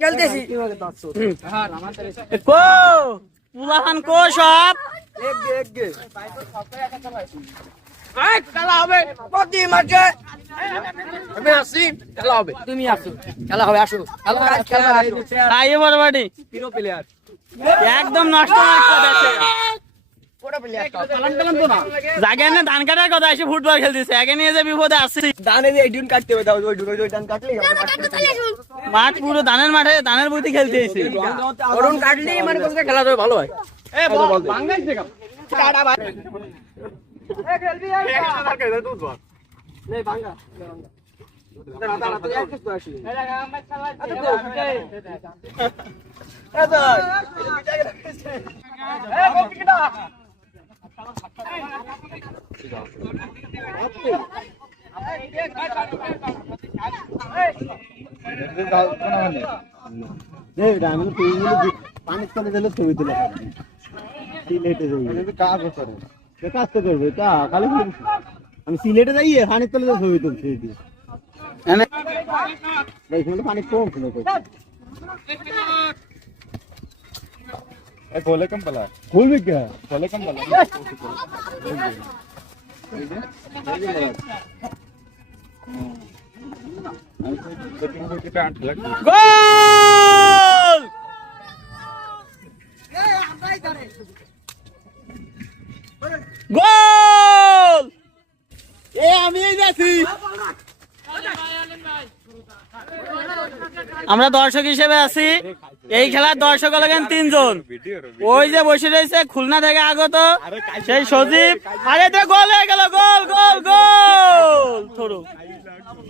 খেলতেছি কো পুলাহান কো সব খেলা হবে প্রতি মাঠে আমি আসি খেলা হবে তুমি আসো খেলা হবে আসো খেলা তাই বড়বাড়ি হিরো প্লেয়ার একদম নষ্ট করে দিয়েছে ওটা প্লেয়ার জাগে না ধান কাটার কথা এসে ফুটবল খেলতেছে আগে নিয়ে যে বিপদে আসছে দানে যে ডিউন কাটতে হবে দাও ওই ডান কাটলে মাঠ পুরো ধানের মাঠে ধানের বইতে খেলতে এসে অরুণ কাটলে মানে কোনটা খেলা হবে ভালো হয় এ বল বাংলাদেশ দেখা টাটা ভাই এ খেলবি আর নে ভাঙা পানির তলে দিলে ছবি তুলে সিলেটে যাই কাজ করে কাজ তো করবে তা খালি আমি সিলেটে যাই পানির তলে ছবি তুলছি পানি কম ছিল खोले कम पला खोल भी क्या खोले कम पला গোল গোল এ আমি এই যাচ্ছি আমরা দর্শক হিসেবে আছি এই খেলার দর্শক হলেন 3 জন ওই যে বসে রয়েছে খুলনা থেকে আগত সেই সজীব আরে তো গোল হয়ে গেল গোল গোল গোল